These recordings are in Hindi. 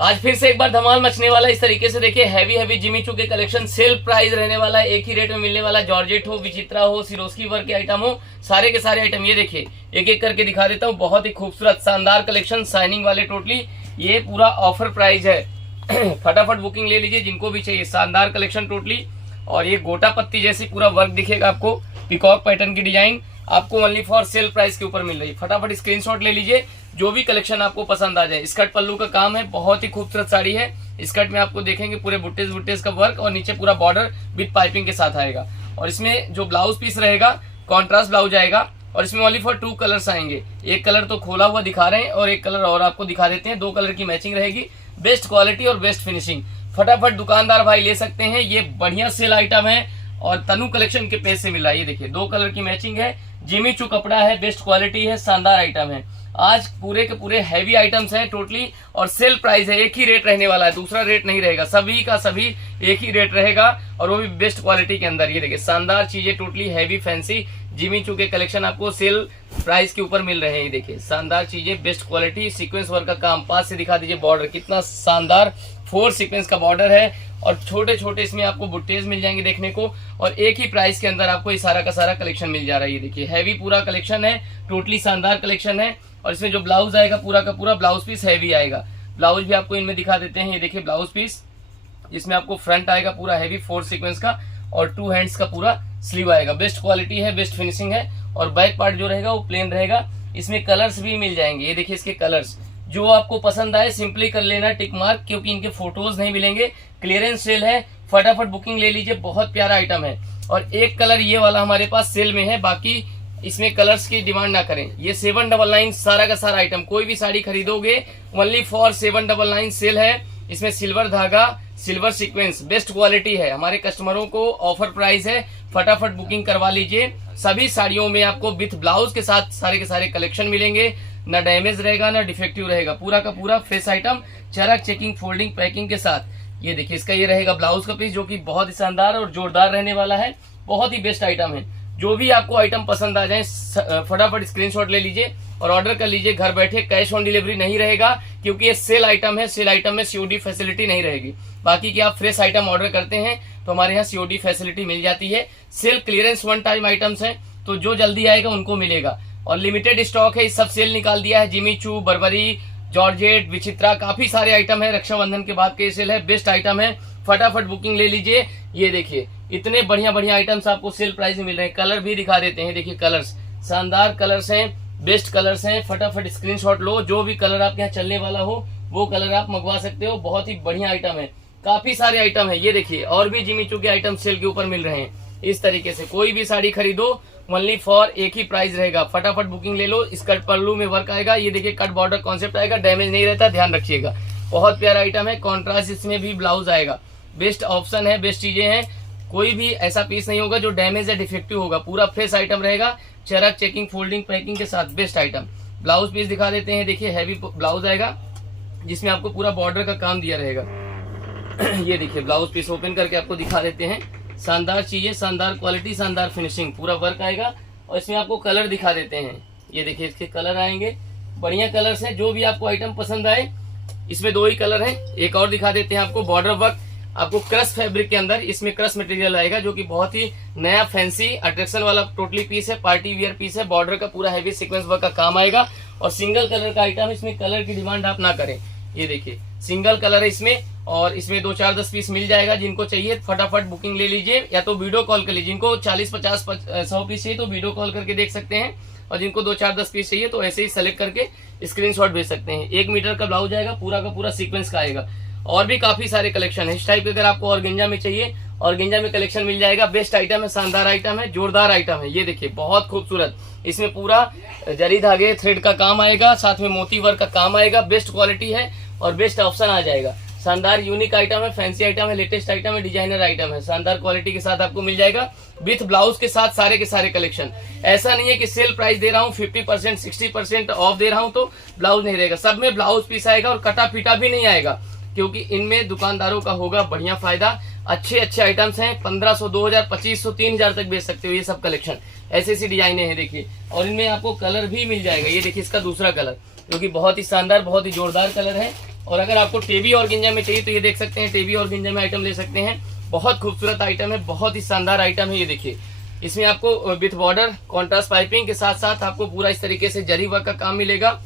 आज फिर से एक बार धमाल मचने वाला इस तरीके से। देखिए हैवी जिमी चू के कलेक्शन सेल प्राइस रहने वाला है, एक ही रेट में मिलने वाला है। जॉर्जेट हो, विचित्रा हो, सिरोस्की वर्क के आइटम हो, सारे के सारे आइटम ये देखिए एक एक करके दिखा देता हूँ। बहुत ही खूबसूरत शानदार कलेक्शन, शाइनिंग वाले टोटली ये पूरा ऑफर प्राइस है। फटाफट बुकिंग ले लीजिए जिनको भी चाहिए। शानदार कलेक्शन टोटली, और ये गोटा पत्ती जैसी पूरा वर्क दिखेगा आपको, पिकॉक पैटर्न की डिजाइन आपको ओनली फॉर सेल प्राइस के ऊपर मिल रही है। फटाफट स्क्रीनशॉट ले लीजिए जो भी कलेक्शन आपको पसंद आ जाए। स्कर्ट पल्लू का काम है, बहुत ही खूबसूरत साड़ी है। स्कर्ट में आपको देखेंगे पूरे बुट्टेज का वर्क और नीचे पूरा बॉर्डर विद पाइपिंग के साथ आएगा। और इसमें जो ब्लाउज पीस रहेगा कॉन्ट्रास्ट ब्लाउज आएगा, और इसमें ओनली फॉर 2 कलर्स आएंगे। एक कलर तो खोला हुआ दिखा रहे हैं और एक कलर और आपको दिखा देते हैं। 2 कलर की मैचिंग रहेगी, बेस्ट क्वालिटी और बेस्ट फिनिशिंग। फटाफट दुकानदार भाई ले सकते हैं, ये बढ़िया सेल आइटम है और तनु कलेक्शन के पेज से मिल रहा है। ये देखिए 2 कलर की मैचिंग है, जिमी चू कपड़ा है, बेस्ट क्वालिटी है, शानदार आइटम है। आज पूरे के पूरे हैवी आइटम्स हैं टोटली, और सेल प्राइस है, एक ही रेट रहने वाला है, दूसरा रेट नहीं रहेगा। सभी का सभी एक ही रेट रहेगा और वो भी बेस्ट क्वालिटी के अंदर। ये देखिए शानदार चीजें totally heavy fancy Jimmy Choo के कलेक्शन आपको सेल प्राइस के ऊपर मिल रहे हैं। ये देखिए शानदार चीजें, बेस्ट क्वालिटी, सीक्वेंस वर्क का काम। पास से दिखा दीजिए बॉर्डर कितना शानदार 4 सीक्वेंस का बॉर्डर है, और छोटे छोटे इसमें आपको बुट्टेज मिल जाएंगे देखने को, और एक ही प्राइस के अंदर आपको ये सारा का सारा कलेक्शन मिल जा रहा है। ये देखिए हैवी पूरा कलेक्शन है, टोटली शानदार कलेक्शन है। और इसमें जो ब्लाउज आएगा पूरा का पूरा ब्लाउज पीस हैवी आएगा। ब्लाउज भी आपको इनमें दिखा देते हैं। ये देखिए ब्लाउज पीस, जिसमें आपको फ्रंट आएगा पूरा हैवी 4 सीक्वेंस का, और 2 हैंड्स का पूरा स्लीव आएगा। बेस्ट क्वालिटी है, बेस्ट फिनिशिंग है, और बैक पार्ट जो रहेगा वो प्लेन रहेगा। इसमें कलर्स भी मिल जाएंगे। ये देखिए इसके कलर्स, जो आपको पसंद आए सिंपली कर लेना टिक मार्क, क्योंकि इनके फोटोज नहीं मिलेंगे। क्लियरेंस सेल है, फटाफट बुकिंग ले लीजिए, बहुत प्यारा आइटम है। और एक कलर ये वाला हमारे पास सेल में है, बाकी इसमें कलर्स की डिमांड ना करें। ये 799 सारा का सारा आइटम, कोई भी साड़ी खरीदोगे ओनली फॉर 799 सेल है। इसमें सिल्वर धागा, सिल्वर सीक्वेंस, बेस्ट क्वालिटी है। हमारे कस्टमरों को ऑफर प्राइस है, फटाफट बुकिंग करवा लीजिए। सभी साड़ियों में आपको विथ ब्लाउज के साथ सारे के सारे कलेक्शन मिलेंगे, ना डैमेज रहेगा ना डिफेक्टिव रहेगा, पूरा का पूरा फ्रेश आइटम, चरक चेकिंग फोल्डिंग पैकिंग के साथ। ये देखिए इसका ये रहेगा ब्लाउज का पीस, जो कि बहुत ही शानदार और जोरदार रहने वाला है। बहुत ही बेस्ट आइटम है। जो भी आपको आइटम पसंद आ जाए फटाफट स्क्रीनशॉट ले लीजिए और ऑर्डर कर लीजिए घर बैठे। कैश ऑन डिलीवरी नहीं रहेगा, क्योंकि ये सेल आइटम है। सेल आइटम में सीओडी फैसिलिटी नहीं रहेगी। बाकी की आप फ्रेश आइटम ऑर्डर करते हैं तो हमारे यहाँ सीओडी फैसिलिटी मिल जाती है। सेल क्लियरेंस 1 टाइम आइटम्स है, तो जो जल्दी आएगा उनको मिलेगा, और लिमिटेड स्टॉक है। इस सब सेल निकाल दिया है। जिमी चू, बर्बरी, जॉर्जेट, विचित्रा, काफी सारे आइटम है। रक्षाबंधन के बाद के सेल है, बेस्ट आइटम है। फटाफट बुकिंग ले लीजिए। ये देखिए इतने बढ़िया बढ़िया आइटम्स आपको सेल प्राइस में मिल रहे हैं। कलर भी दिखा देते हैं। देखिए कलर्स, शानदार कलर्स हैं, बेस्ट कलर्स हैं। फटाफट स्क्रीनशॉट लो, जो भी कलर आपके यहाँ चलने वाला हो वो कलर आप मंगवा सकते हो। बहुत ही बढ़िया आइटम है, काफी सारे आइटम है। ये देखिए और भी जिमी चू के आइटम सेल के ऊपर मिल रहे हैं। इस तरीके से कोई भी साड़ी खरीदो ओनली फॉर एक ही प्राइस रहेगा। फटाफट बुकिंग ले लो। स्कर्ट पल्लू में वर्क आएगा। ये देखिए कट बॉर्डर कॉन्सेप्ट आएगा, डैमेज नहीं रहता, ध्यान रखिएगा। बहुत प्यारा आइटम है। कॉन्ट्रास्ट इसमें भी ब्लाउज आएगा। बेस्ट ऑप्शन है, बेस्ट चीजें हैं। कोई भी ऐसा पीस नहीं होगा जो डैमेज या डिफेक्टिव होगा, पूरा फ्रेश आइटम रहेगा। चरक चेकिंग फोल्डिंग पैकिंग के साथ बेस्ट आइटम। ब्लाउज पीस दिखा देते हैं। देखिए हैवी ब्लाउज आएगा, जिसमें आपको पूरा बॉर्डर का काम दिया रहेगा। ये देखिए ब्लाउज पीस ओपन करके आपको दिखा देते हैं। शानदार चीजें, शानदार क्वालिटी, शानदार फिनिशिंग, पूरा वर्क आएगा। और इसमें आपको कलर दिखा देते हैं। ये देखिए इसके कलर आएंगे, बढ़िया कलर्स हैं। जो भी आपको आइटम पसंद आए, इसमें 2 ही कलर हैं। एक और दिखा देते हैं आपको, बॉर्डर वर्क आपको क्रश फैब्रिक के अंदर, इसमें क्रश मटेरियल आएगा, जो कि बहुत ही नया फैंसी अट्रैक्शन वाला टोटली पीस है। पार्टी वियर पीस है। बॉर्डर का पूरा हैवी सीक्वेंस वर्क का काम आएगा, और सिंगल कलर का आइटम। इसमें कलर की डिमांड आप ना करें। ये देखिए सिंगल कलर है इसमें, और इसमें 2, 4, 10 पीस मिल जाएगा। जिनको चाहिए फटाफट बुकिंग ले लीजिए, या तो वीडियो कॉल कर लीजिए। जिनको 40, 50, 100 पीस चाहिए तो वीडियो कॉल करके देख सकते हैं, और जिनको 2, 4, 10 पीस चाहिए तो ऐसे ही सेलेक्ट करके स्क्रीनशॉट भेज सकते हैं। 1 मीटर का ब्लाउज आएगा, पूरा का पूरा सीक्वेंस का आएगा। और भी काफी सारे कलेक्शन है इस टाइप के। अगर आपको ऑर्गेंजा में चाहिए, ऑर्गेंजा में कलेक्शन मिल जाएगा। बेस्ट आइटम है, शानदार आइटम है, जोरदार आइटम है। ये देखिए बहुत खूबसूरत, इसमें पूरा जरी धागे थ्रेड का काम आएगा, साथ में मोती वर्क का काम आएगा। बेस्ट क्वालिटी है और बेस्ट ऑप्शन आ जाएगा। शानदार यूनिक आइटम है, फैंसी आइटम है, लेटेस्ट आइटम है, डिजाइनर आइटम है। शानदार क्वालिटी के साथ आपको मिल जाएगा, विथ ब्लाउज के साथ सारे के सारे कलेक्शन। ऐसा नहीं है कि सेल प्राइस दे रहा हूँ, 50%, 60% ऑफ दे रहा हूँ तो ब्लाउज नहीं रहेगा। सब में ब्लाउज पीस आएगा, और कटा पीटा भी नहीं आएगा, क्योंकि इनमें दुकानदारों का होगा बढ़िया फायदा। अच्छे अच्छे आइटम्स हैं। 1500, 2000, 2500, 3000 तक बेच सकते हो ये सब कलेक्शन। ऐसी ऐसी डिजाइने हैं देखिए, और इनमें आपको कलर भी मिल जाएगा। ये देखिए इसका दूसरा कलर, जो कि बहुत ही शानदार, बहुत ही जोरदार कलर है, और अगर आपको टेबी ऑर्गेंजा में चाहिए तो ये देख सकते हैं, टेबी ऑर्गेंजा में आइटम ले सकते हैं। बहुत खूबसूरत आइटम है, बहुत ही शानदार आइटम है। ये देखिए, इसमें आपको विथ बॉर्डर कॉन्ट्रास्ट पाइपिंग के साथ साथ आपको पूरा इस तरीके से जरी वर्क का काम मिलेगा।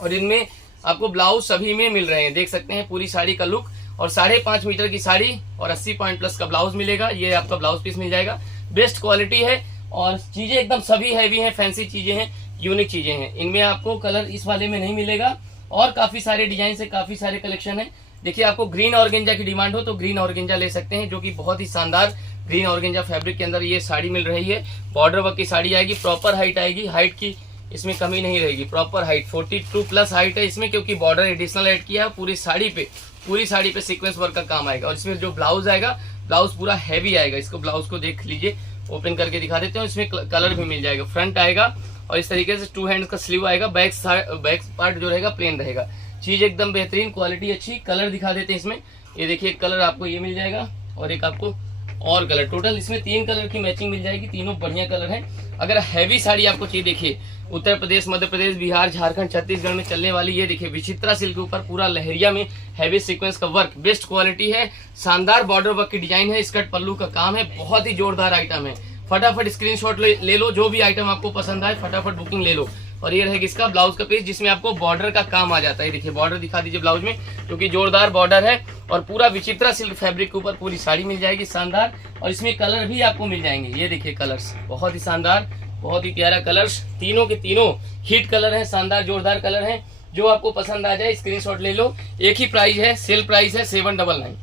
और इनमें आपको ब्लाउज सभी में मिल रहे हैं, देख सकते हैं पूरी साड़ी का लुक। और 5.5 मीटर की साड़ी और 80 पॉइंट प्लस का ब्लाउज मिलेगा। ये आपका ब्लाउज पीस मिल जाएगा, बेस्ट क्वालिटी है और चीजें एकदम सभी हैवी हैं, फैंसी चीजें हैं, यूनिक चीजें हैं। इनमें आपको कलर इस वाले में नहीं मिलेगा और काफी सारे डिजाइन से काफी सारे कलेक्शन है। देखिए, आपको ग्रीन ऑर्गेंजा की डिमांड हो तो ग्रीन ऑर्गेंजा ले सकते हैं, जो कि बहुत ही शानदार ग्रीन ऑर्गेंजा फैब्रिक के अंदर ये साड़ी मिल रही है। बॉर्डर वर्क की साड़ी आएगी, प्रॉपर हाइट आएगी, हाइट की इसमें कमी नहीं रहेगी, प्रॉपर हाइट 42 प्लस हाइट है इसमें, क्योंकि बॉर्डर एडिशनल ऐड किया है। पूरी साड़ी पे सीक्वेंस वर्क का काम आएगा। और इसमें जो ब्लाउज आएगा, ब्लाउज पूरा हैवी आएगा। इसको ब्लाउज को देख लीजिए, ओपन करके दिखा देते हैं। इसमें कलर भी मिल जाएगा, फ्रंट आएगा और इस तरीके से 2 हैंड्स का स्लीव आएगा। बैक पार्ट जो रहेगा प्लेन रहेगा। चीज एकदम बेहतरीन, क्वालिटी अच्छी। कलर दिखा देते हैं इसमें, ये देखिए कलर आपको ये मिल जाएगा और एक आपको और कलर। टोटल इसमें 3 कलर की मैचिंग मिल जाएगी, तीनों बढ़िया कलर हैं। अगर हैवी साड़ी आपको चाहिए, देखिए उत्तर प्रदेश, मध्य प्रदेश, बिहार, झारखंड, छत्तीसगढ़ में चलने वाली ये देखिए विचित्रा सिल्क के ऊपर पूरा लहरिया में हैवी सीक्वेंस का वर्क, बेस्ट क्वालिटी है। शानदार बॉर्डर वर्क की डिजाइन है, स्कर्ट पल्लू का काम है, बहुत ही जोरदार आइटम है। फटाफट स्क्रीनशॉट ले लो, जो भी आइटम आपको पसंद आए फटाफट बुकिंग ले लो। और ये रहेगा इसका ब्लाउज का पीस, जिसमें आपको बॉर्डर का काम आ जाता है। देखिए बॉर्डर दिखा दीजिए ब्लाउज में, जो कि जोरदार बॉर्डर है और पूरा विचित्रा सिल्क फैब्रिक के ऊपर पूरी साड़ी मिल जाएगी, शानदार। और इसमें कलर भी आपको मिल जाएंगे, ये देखिए कलर्स बहुत ही शानदार, बहुत ही प्यारा कलर्स। तीनों के तीनों हिट कलर है, शानदार जोरदार कलर है। जो आपको पसंद आ जाए स्क्रीनशॉट ले लो। एक ही प्राइस है, सेल प्राइस है 799।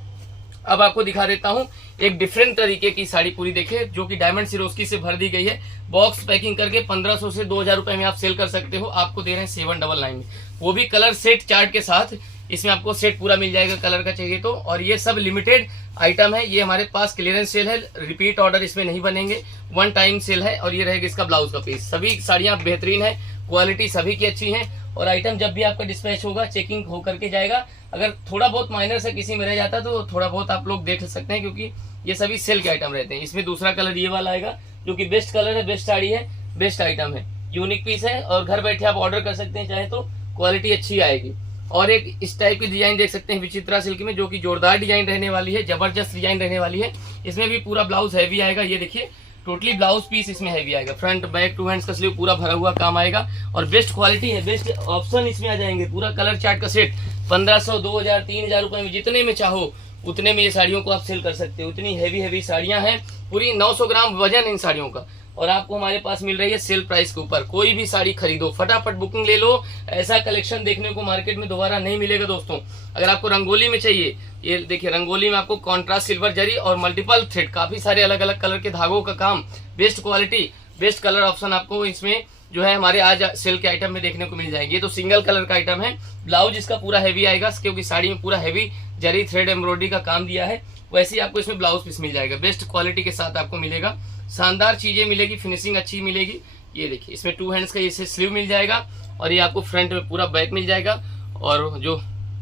अब आपको दिखा देता हूँ एक डिफरेंट तरीके की साड़ी पूरी, देखिए जो कि डायमंड सिरोस्की से भर दी गई है। बॉक्स पैकिंग करके 1500 से 2000 रुपए में आप सेल कर सकते हो। आपको दे रहे हैं 799 में, वो भी कलर सेट चार्ट के साथ। इसमें आपको सेट पूरा मिल जाएगा कलर का चाहिए तो। और ये सब लिमिटेड आइटम है, ये हमारे पास क्लियरेंस सेल है, रिपीट ऑर्डर इसमें नहीं बनेंगे, 1 टाइम सेल है। और ये रहेगा इसका ब्लाउज का पीस। सभी साड़ियां बेहतरीन है, क्वालिटी सभी की अच्छी है। और आइटम जब भी आपका डिस्पैच होगा चेकिंग होकर के जाएगा। अगर थोड़ा बहुत माइनर से किसी में रह जाता तो थोड़ा बहुत आप लोग देख सकते हैं, क्योंकि ये सभी सेल के आइटम रहते हैं। इसमें दूसरा कलर ये वाला आएगा, जो कि बेस्ट कलर है, बेस्ट साड़ी है, बेस्ट आइटम है, यूनिक पीस है। और घर बैठे आप ऑर्डर कर सकते हैं चाहे तो, क्वालिटी अच्छी आएगी। और एक इस टाइप की डिजाइन देख सकते हैं विचित्रा सिल्क में, जो कि जोरदार डिजाइन रहने वाली है, जबरदस्त डिजाइन रहने वाली है। इसमें भी पूरा ब्लाउज हैवी आएगा, ये देखिए टोटली ब्लाउज पीस इसमें हैवी आएगा। फ्रंट बैक 2 हैंड्स का स्लीव पूरा भरा हुआ काम आएगा और बेस्ट क्वालिटी है, बेस्ट ऑप्शन इसमें आ जाएंगे। पूरा कलर चार्ट का सेट 1500, 2000, 3000 रुपए में, जितने में चाहो उतने में ये साड़ियों को आप सेल कर सकते हो। इतनी हैवी साड़ियां हैं, पूरी 900 ग्राम वजन इन साड़ियों का। और आपको हमारे पास मिल रही है सेल प्राइस के ऊपर। कोई भी साड़ी खरीदो, फटाफट बुकिंग ले लो। ऐसा कलेक्शन देखने को मार्केट में दोबारा नहीं मिलेगा दोस्तों। अगर आपको रंगोली में चाहिए, ये देखिए रंगोली में आपको कॉन्ट्रास्ट सिल्वर जरी और मल्टीपल थ्रेड, काफी सारे अलग अलग कलर के धागों का काम, best quality, best colour option आपको इसमें जो है हमारे आज सेल के आइटम में देखने को मिल जाएंगे। ये तो सिंगल कलर का आइटम है। ब्लाउज इसका पूरा हैवी आएगा, क्योंकि साड़ी में पूरा हैवी जरी थ्रेड एम्ब्रॉयडरी का काम दिया है। वैसे ही आपको इसमें ब्लाउज पीस मिल जाएगा, बेस्ट क्वालिटी के साथ आपको मिलेगा। शानदार चीजें मिलेगी, फिनिशिंग अच्छी मिलेगी। ये देखिए इसमें 2 हैंड्स का ये स्लीव मिल जाएगा और ये आपको फ्रंट में पूरा बैक मिल जाएगा। और जो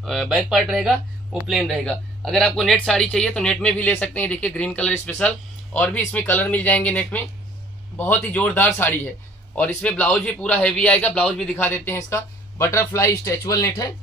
बैक पार्ट रहेगा वो प्लेन रहेगा। अगर आपको नेट साड़ी चाहिए तो नेट में भी ले सकते हैं। देखिए ग्रीन कलर स्पेशल, और भी इसमें कलर मिल जाएंगे नेट में। बहुत ही जोरदार साड़ी है और इसमें ब्लाउज भी पूरा हैवी आएगा। ब्लाउज भी दिखा देते हैं इसका, बटरफ्लाई स्ट्रेचुअल नेट है।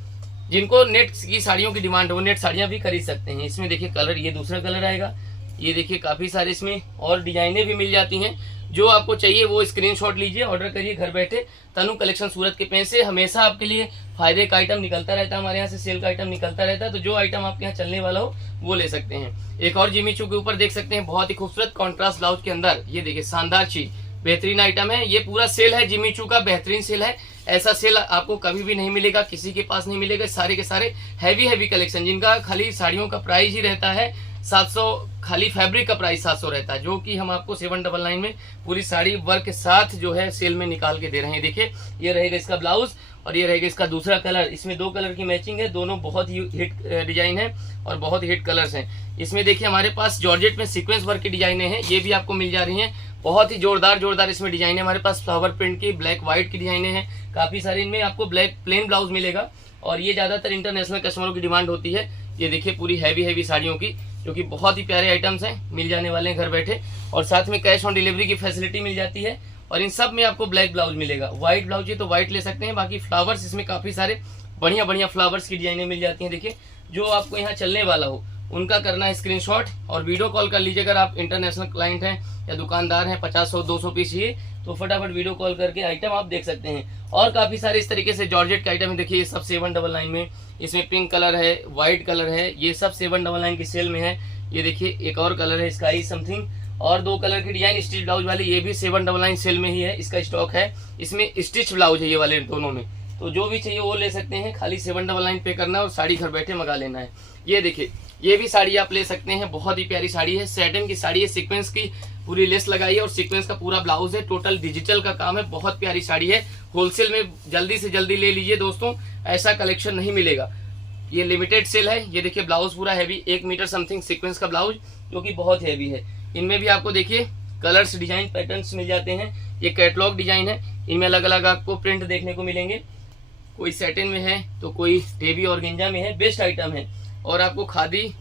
जिनको नेट की साड़ियों की डिमांड हो, नेट साड़ियां भी खरीद सकते हैं। इसमें देखिए कलर, ये दूसरा कलर आएगा। ये देखिए काफी सारे इसमें और डिजाइनें भी मिल जाती हैं। जो आपको चाहिए वो स्क्रीनशॉट लीजिए, ऑर्डर करिए घर बैठे। तनु कलेक्शन सूरत के पेज से हमेशा आपके लिए फायदे का आइटम निकलता रहता है, हमारे यहाँ से सेल का आइटम निकलता रहता है। तो जो आइटम आपके यहाँ चलने वाला हो वो ले सकते हैं। एक और जिमी चू के ऊपर देख सकते हैं, बहुत ही खूबसूरत कॉन्ट्रास्ट ब्लाउज के अंदर। ये देखिए शानदार चीज, बेहतरीन आइटम है। ये पूरा सेल है, जिमी चू का बेहतरीन सेल है। ऐसा सेल आपको कभी भी नहीं मिलेगा, किसी के पास नहीं मिलेगा। सारे के सारे हैवी कलेक्शन, जिनका खाली साड़ियों का प्राइस ही रहता है 700, खाली फैब्रिक का प्राइस 700 रहता है, जो कि हम आपको 799 में पूरी साड़ी वर्क के साथ जो है सेल में निकाल के दे रहे हैं। देखिए ये रहेगा इसका ब्लाउज और ये रहेगा इसका दूसरा कलर। इसमें 2 कलर की मैचिंग है, दोनों बहुत ही हिट डिजाइन है और बहुत हिट कलर्स हैं। इसमें देखिए हमारे पास जॉर्जेट में सीक्वेंस वर्क की डिजाइने हैं, ये भी आपको मिल जा रही हैं। बहुत ही जोरदार इसमें डिजाइन है। हमारे पास फ्लावर प्रिंट की ब्लैक व्हाइट की डिजाइने हैं काफी सारी। इनमें आपको ब्लैक प्लेन ब्लाउज मिलेगा और ये ज्यादातर इंटरनेशनल कस्टमरों की डिमांड होती है। ये देखिए पूरी हैवी साड़ियों की, जो कि बहुत ही प्यारे आइटम्स हैं, मिल जाने वाले हैं घर बैठे। और साथ में कैश ऑन डिलीवरी की फैसिलिटी मिल जाती है। और इन सब में आपको ब्लैक ब्लाउज मिलेगा। व्हाइट ब्लाउज है तो व्हाइट ले सकते हैं, बाकी फ्लावर्स इसमें काफी सारे बढ़िया बढ़िया फ्लावर्स की डिजाइनें मिल जाती हैं। देखिए जो आपको यहाँ चलने वाला हो उनका करना है स्क्रीनशॉट और वीडियो कॉल कर लीजिए। अगर आप इंटरनेशनल क्लाइंट हैं या दुकानदार हैं, 50 100 200 पीस चाहिए तो फटाफट वीडियो कॉल करके आइटम आप देख सकते हैं। और काफी सारे इस तरीके से जॉर्जेट के आइटम है। देखिए ये सब 799 में, इसमें पिंक कलर है, व्हाइट कलर है, ये सब 799 की सेल में है। ये देखिए एक और कलर है स्काई समथिंग, और 2 कलर की डिजाइन स्टिच ब्लाउज वाले, ये भी 799 सेल में ही है, इसका स्टॉक है। इसमें स्टिच ब्लाउज है ये वाले दोनों में, तो जो भी चाहिए वो ले सकते हैं। खाली 799 पे करना है और साड़ी घर बैठे मंगा लेना है। ये देखिए ये भी साड़ी आप ले सकते हैं, बहुत ही प्यारी साड़ी है, सैटिन की साड़ी है, सीक्वेंस की पूरी लेस लगाई है और सीक्वेंस का पूरा ब्लाउज है, टोटल डिजिटल का काम है। बहुत प्यारी साड़ी है, होलसेल में जल्दी से जल्दी ले लीजिए दोस्तों, ऐसा कलेक्शन नहीं मिलेगा। ये लिमिटेड सेल है। ये देखिए ब्लाउज पूरा हैवी, 1 मीटर समथिंग सीक्वेंस का ब्लाउज जो कि बहुत हैवी है। इनमें भी आपको देखिए कलर्स, डिजाइन, पैटर्न्स मिल जाते हैं। ये कैटलॉग डिजाइन है, इनमें अलग अलग आपको प्रिंट देखने को मिलेंगे। कोई सैटिन में है तो कोई टेबी ऑर्गेंजा में है, बेस्ट आइटम है। और आपको खादी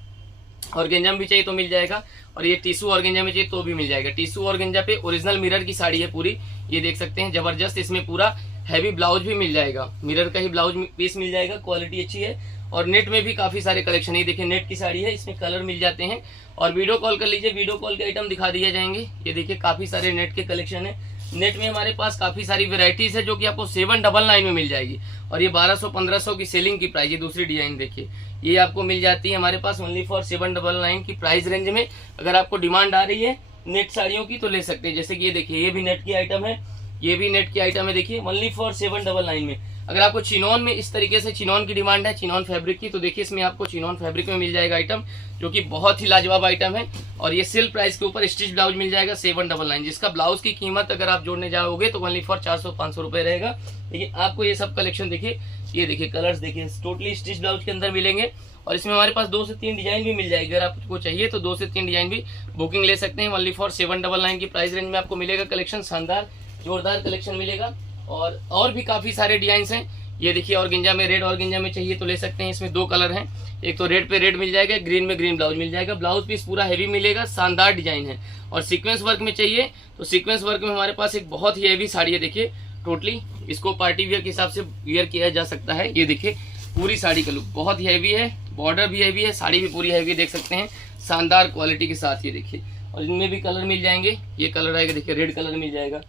ऑर्गेंजा में भी चाहिए तो मिल जाएगा, और ये टिश्यू ऑर्गेंजा में चाहिए तो भी मिल जाएगा। टिश्यू ऑर्गेंजा पे ओरिजिनल मिरर की साड़ी है पूरी, ये देख सकते हैं जबरदस्त। इसमें पूरा हैवी ब्लाउज भी मिल जाएगा, मिरर का ही ब्लाउज पीस मिल जाएगा, क्वालिटी अच्छी है। और नेट में भी काफी सारे कलेक्शन है। ये देखिए नेट की साड़ी है, इसमें कलर मिल जाते हैं। और वीडियो कॉल कर लीजिए, वीडियो कॉल के आइटम दिखा दिए जाएंगे। ये देखिए काफी सारे नेट के कलेक्शन है। नेट में हमारे पास काफी सारी वेराइटीज है जो कि आपको 799 में मिल जाएगी। और ये 1200-1500 की सेलिंग की प्राइस। ये दूसरी डिजाइन देखिए, ये आपको मिल जाती है हमारे पास ओनली फॉर 799 की प्राइस रेंज में। अगर आपको डिमांड आ रही है नेट साड़ियों की तो ले सकते हैं। जैसे कि ये देखिए ये भी नेट की आइटम है, ये भी नेट की आइटम है। देखिए ओनली फॉर 799 में। अगर आपको चिनॉन में इस तरीके से चिनॉन की डिमांड है, चिनॉन फैब्रिक की, तो देखिए इसमें आपको चिनॉन फैब्रिक में मिल जाएगा आइटम जो कि बहुत ही लाजवाब आइटम है। और ये सेल प्राइस के ऊपर स्टिच ब्लाउज मिल जाएगा 799, जिसका ब्लाउज की कीमत अगर आप जोड़ने जाओगे तो ओनली फॉर 400-500 रुपए रहेगा। लेकिन आपको ये सब कलेक्शन देखिए, ये देखिए कलर्स देखिए, टोटली स्टिच ब्लाउज के अंदर मिलेंगे। और इसमें हमारे पास 2 से 3 डिजाइन भी मिल जाएगी। अगर आपको चाहिए तो 2 से 3 डिजाइन भी बुकिंग ले सकते हैं। ओनली फॉर 799 की प्राइस रेंज में आपको मिलेगा कलेक्शन, शानदार जोरदार कलेक्शन मिलेगा। और भी काफी सारे डिजाइन हैं। ये देखिए ऑर्गेंजा में, रेड ऑर्गेंजा में चाहिए तो ले सकते हैं। इसमें 2 कलर हैं, एक तो रेड पे रेड मिल जाएगा, ग्रीन में ग्रीन ब्लाउज मिल जाएगा। ब्लाउज पीस पूरा हैवी मिलेगा, शानदार डिजाइन है। और सीक्वेंस वर्क में चाहिए तो सीक्वेंस वर्क में हमारे पास एक बहुत ही हैवी साड़ी है। देखिए टोटली इसको पार्टी वियर के हिसाब से वियर किया जा सकता है। ये देखिए पूरी साड़ी का लुक बहुत ही हैवी है, बॉर्डर भी हैवी है, साड़ी भी पूरी हैवी देख सकते हैं, शानदार क्वालिटी के साथ। ये देखिए और इनमें भी कलर मिल जाएंगे। ये कलर आएगा, देखिए रेड कलर मिल जाएगा।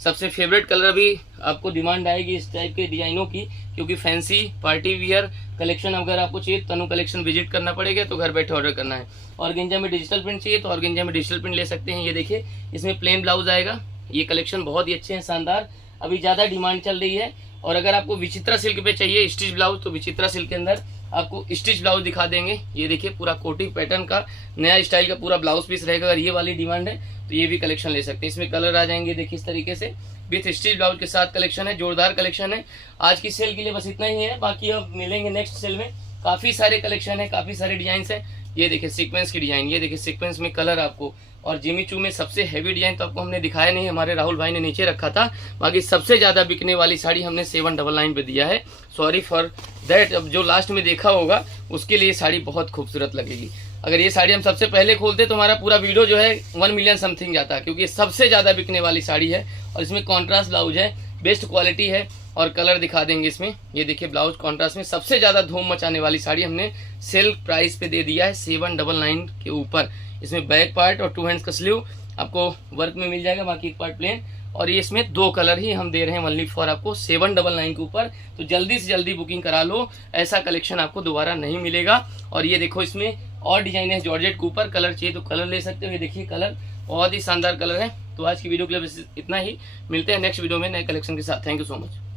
सबसे फेवरेट कलर भी आपको डिमांड आएगी इस टाइप के डिजाइनों की, क्योंकि फैंसी पार्टी वियर कलेक्शन अगर आपको चाहिए तनु कलेक्शन विजिट करना पड़ेगा, तो घर बैठे ऑर्डर करना है। ऑर्गेंजा में डिजिटल प्रिंट चाहिए तो ऑर्गेंजा में डिजिटल प्रिंट ले सकते हैं। ये देखिए इसमें प्लेन ब्लाउज आएगा। ये कलेक्शन बहुत ही अच्छे हैं, शानदार, अभी ज्यादा डिमांड चल रही है। और अगर आपको विचित्रा सिल्क पे चाहिए स्टिच ब्लाउज तो विचित्रा सिल्क के अंदर आपको स्टिच ब्लाउज दिखा देंगे। ये देखिए पूरा कोटिंग पैटर्न का नया स्टाइल का पूरा ब्लाउज पीस रहेगा। अगर ये वाली डिमांड है तो ये भी कलेक्शन ले सकते हैं। इसमें कलर आ जाएंगे देखिए इस तरीके से, विथ स्टिच ब्लाउज के साथ कलेक्शन है, जोरदार कलेक्शन है। आज की सेल के लिए बस इतना ही है, बाकी अब मिलेंगे नेक्स्ट सेल में। काफी सारे कलेक्शन है, काफी सारे डिजाइन है। ये देखिए सीक्वेंस की डिजाइन, ये देखिए सीक्वेंस में कलर आपको। और जिमी चू में सबसे हैवी डिजाइन तो आपको हमने दिखाया नहीं, हमारे राहुल भाई ने नीचे रखा था। बाकी सबसे ज्यादा बिकने वाली साड़ी हमने 799 पे दिया है। सॉरी फॉर दैट, अब जो लास्ट में देखा होगा उसके लिए साड़ी बहुत खूबसूरत लगेगी। अगर ये साड़ी हम सबसे पहले खोलते तो हमारा पूरा वीडियो जो है 1 मिलियन समथिंग जाता, क्योंकि ये सबसे ज्यादा बिकने वाली साड़ी है। और इसमें कॉन्ट्रास्ट ब्लाउज है, बेस्ट क्वालिटी है। और कलर दिखा देंगे इसमें, ये देखिए ब्लाउज कॉन्ट्रास्ट में। सबसे ज्यादा धूम मचाने वाली साड़ी हमने सेल प्राइस पे दे दिया है 799 के ऊपर। इसमें बैक पार्ट और 2 हैंड्स का स्लीव आपको वर्क में मिल जाएगा, बाकी एक पार्ट प्लेन। और ये इसमें 2 कलर ही हम दे रहे हैं ओनली फॉर आपको 799 के ऊपर। तो जल्दी से जल्दी बुकिंग करा लो, ऐसा कलेक्शन आपको दोबारा नहीं मिलेगा। और ये देखो इसमें और डिजाइन है जॉर्जेट के ऊपर, कलर चाहिए तो कलर ले सकते हो। ये देखिए कलर बहुत ही शानदार कलर है। तो आज की वीडियो के लिए इतना ही, मिलते हैं नेक्स्ट वीडियो में नए कलेक्शन के साथ। Thank you so much.